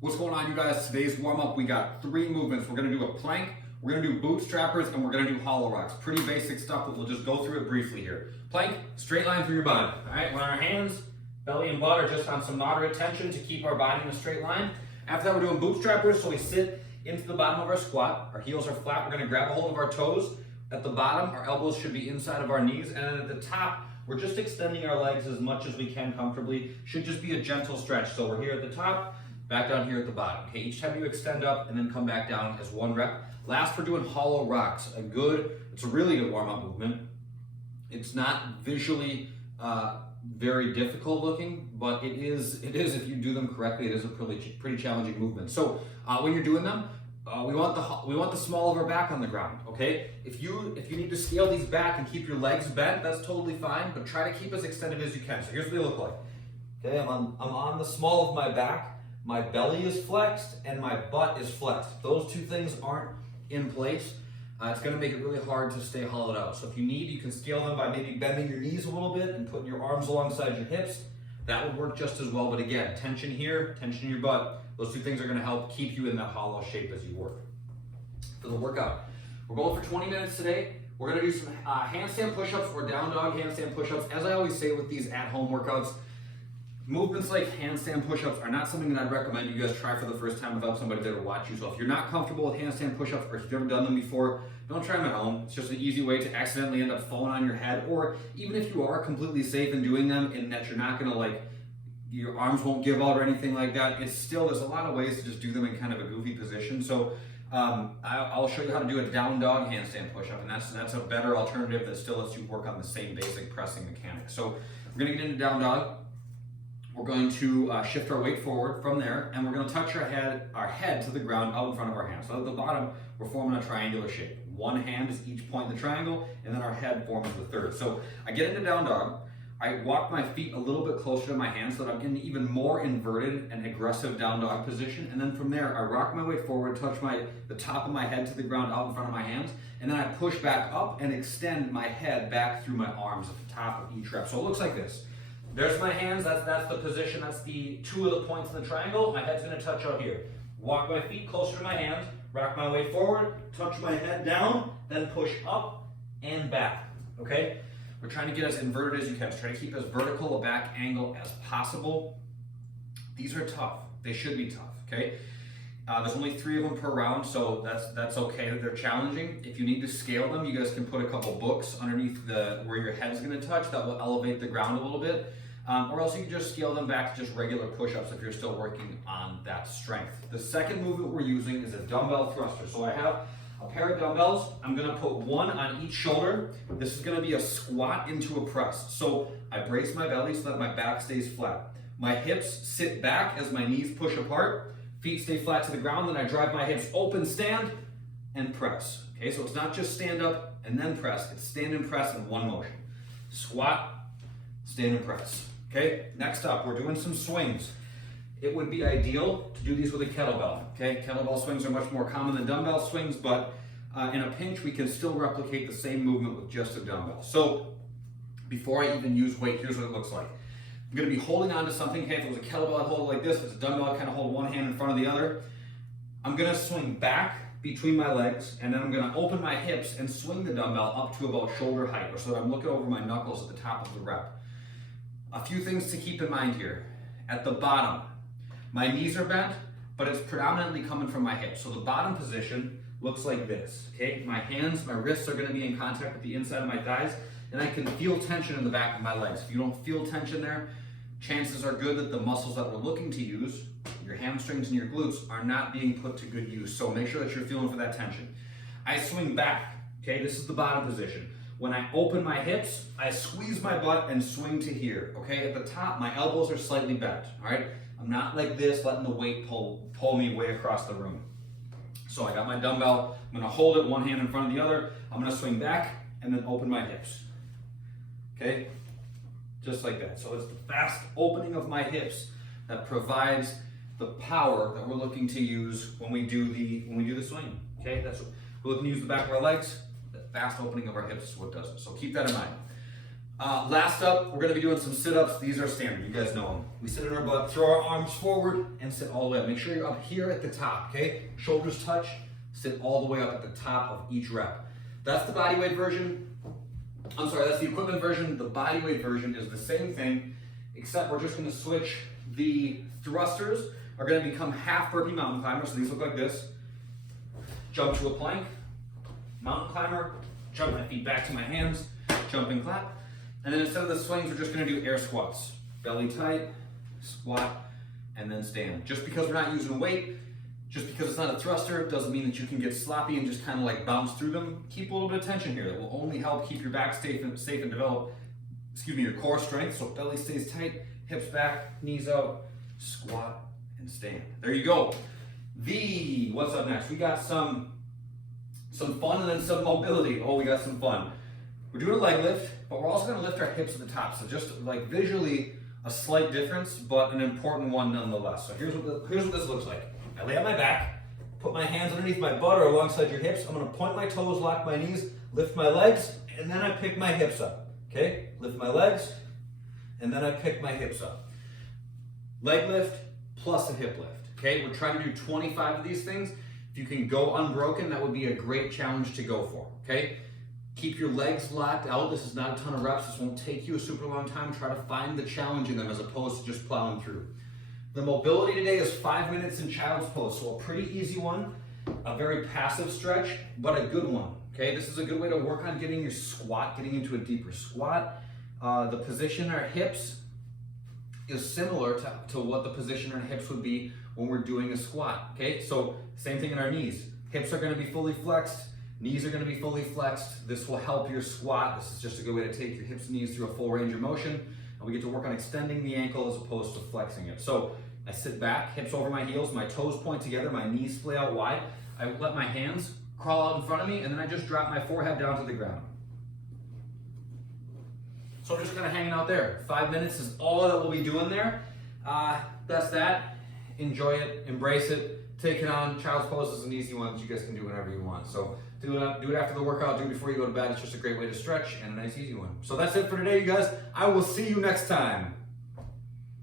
What's going on, you guys? Today's warm-up, we got 3 movements. We're gonna do a plank, we're gonna do bootstrappers, and we're gonna do hollow rocks. Pretty basic stuff, but we'll just go through it briefly here. Plank, straight line through your body. All right, when our hands, belly and butt are just on some moderate tension to keep our body in a straight line. After that, we're doing bootstrappers, so we sit into the bottom of our squat. Our heels are flat. We're gonna grab a hold of our toes. At the bottom, our elbows should be inside of our knees, and then at the top, we're just extending our legs as much as we can comfortably. Should just be a gentle stretch. So we're here at the top, back down here at the bottom. Okay, each time you extend up and then come back down as 1 rep. Last, we're doing hollow rocks. It's a really good warm-up movement. It's not visually very difficult looking, but it is if you do them correctly, it is a pretty challenging movement. So when you're doing them, we want the small of our back on the ground. Okay, if you need to scale these back and keep your legs bent, that's totally fine, but try to keep as extended as you can. So here's what they look like. Okay, I'm on the small of my back. My belly is flexed and my butt is flexed. Those 2 things aren't in place. It's going to make it really hard to stay hollowed out. So if you need, you can scale them by maybe bending your knees a little bit and putting your arms alongside your hips. That would work just as well. But again, tension here, tension in your butt. Those 2 things are going to help keep you in that hollow shape as you work. For the workout, we're going for 20 minutes today. We're going to do some handstand push-ups or down dog handstand push-ups. As I always say with these at-home workouts, movements like handstand push-ups are not something that I'd recommend you guys try for the first time without somebody there to watch you. So if you're not comfortable with handstand push-ups or if you've never done them before, don't try them at home. It's just an easy way to accidentally end up falling on your head. Or even if you are completely safe in doing them and that you're not gonna your arms won't give out or anything like that, there's a lot of ways to just do them in kind of a goofy position. So I'll show you how to do a down dog handstand push-up, and that's a better alternative that still lets you work on the same basic pressing mechanics. So we're gonna get into down dog. We're going to shift our weight forward from there, and we're going to touch our head to the ground out in front of our hands. So at the bottom, we're forming a triangular shape. 1 hand is each point in the triangle, and then our head forms the third. So I get into down dog. I walk my feet a little bit closer to my hands so that I'm in even more inverted and aggressive down dog position. And then from there, I rock my way forward, touch the top of my head to the ground out in front of my hands, and then I push back up and extend my head back through my arms at the top of each rep. So it looks like this. There's my hands, that's the position, that's the 2 of the points in the triangle. My head's gonna touch out here. Walk my feet closer to my hands, rock my way forward, touch my head down, then push up and back, okay? We're trying to get as inverted as you can. So try to keep as vertical a back angle as possible. These are tough, they should be tough, okay? There's only 3 of them per round, so that's okay that they're challenging. If you need to scale them, you guys can put a couple books underneath where your head's gonna touch. That will elevate the ground a little bit. Or else you can just scale them back to just regular push-ups if you're still working on that strength. The second movement we're using is a dumbbell thruster. So I have a pair of dumbbells. I'm gonna put 1 on each shoulder. This is gonna be a squat into a press. So I brace my belly so that my back stays flat. My hips sit back as my knees push apart. Feet stay flat to the ground, then I drive my hips open, stand, and press. Okay, so it's not just stand up and then press, it's stand and press in 1 motion. Squat, stand and press. Okay, next up, we're doing some swings. It would be ideal to do these with a kettlebell. Okay, kettlebell swings are much more common than dumbbell swings, but in a pinch, we can still replicate the same movement with just a dumbbell. So before I even use weight, here's what it looks like. I'm gonna be holding on to something. Okay, if it was a kettlebell, I'd hold it like this. If it's a dumbbell, I'd kind of hold 1 hand in front of the other. I'm gonna swing back between my legs, and then I'm gonna open my hips and swing the dumbbell up to about shoulder height, or so that I'm looking over my knuckles at the top of the rep. A few things to keep in mind here. At the bottom, my knees are bent, but it's predominantly coming from my hips. So the bottom position looks like this, okay? My hands, my wrists are gonna be in contact with the inside of my thighs, and I can feel tension in the back of my legs. If you don't feel tension there, chances are good that the muscles that we're looking to use, your hamstrings and your glutes, are not being put to good use. So make sure that you're feeling for that tension. I swing back, okay? This is the bottom position. When I open my hips, I squeeze my butt and swing to here, okay? At the top, my elbows are slightly bent, all right? I'm not like this, letting the weight pull me way across the room. So I got my dumbbell, I'm gonna hold it 1 hand in front of the other, I'm gonna swing back and then open my hips, okay? Just like that. So it's the fast opening of my hips that provides the power that we're looking to use when we do the swing, okay? We're looking to use the back of our legs. The fast opening of our hips is what does it. So keep that in mind. Last up, we're gonna be doing some sit-ups. These are standard, you guys know them. We sit in our butt, throw our arms forward, and sit all the way up. Make sure you're up here at the top, okay? Shoulders touch, sit all the way up at the top of each rep. That's the body weight version. I'm sorry, that's the equipment version. The body weight version is the same thing, except we're just gonna switch. The thrusters are gonna become half burpee mountain climbers, so these look like this. Jump to a plank, mountain climber, jump my feet back to my hands, jump and clap. And then instead of the swings, we're just gonna do air squats. Belly tight, squat, and then stand. Just because we're not using weight, just because it's not a thruster, doesn't mean that you can get sloppy and just kind of like bounce through them. Keep a little bit of tension here. That will only help keep your back safe and develop, your core strength. So belly stays tight, hips back, knees out, squat, and stand. There you go. What's up next? We got some fun and then some mobility. Oh, we got some fun. We're doing a leg lift, but we're also gonna lift our hips at the top. So just like visually a slight difference, but an important one nonetheless. So here's what this looks like. I lay on my back, put my hands underneath my butt or alongside your hips. I'm gonna point my toes, lock my knees, lift my legs, and then I pick my hips up. Okay? Lift my legs, and then I pick my hips up. Leg lift plus a hip lift. Okay? We're trying to do 25 of these things. If you can go unbroken, that would be a great challenge to go for. Okay? Keep your legs locked out. This is not a ton of reps. This won't take you a super long time. Try to find the challenge in them as opposed to just plowing through. The mobility today is 5 minutes in child's pose. So a pretty easy one, a very passive stretch, but a good one. Okay, this is a good way to work on getting your squat, getting into a deeper squat. The position in our hips is similar to what the position in our hips would be when we're doing a squat. Okay, so same thing in our knees. Hips are gonna be fully flexed. Knees are going to be fully flexed. This will help your squat. This is just a good way to take your hips and knees through a full range of motion. And we get to work on extending the ankle as opposed to flexing it. So I sit back, hips over my heels, my toes point together, my knees splay out wide. I let my hands crawl out in front of me, and then I just drop my forehead down to the ground. So I'm just kind of hanging out there. 5 minutes is all that we'll be doing there. That's that. Enjoy it, embrace it, take it on. Child's pose is an easy one that you guys can do whenever you want. So do it after the workout, do it before you go to bed. It's just a great way to stretch and a nice easy one. So that's it for today, you guys. I will see you next time.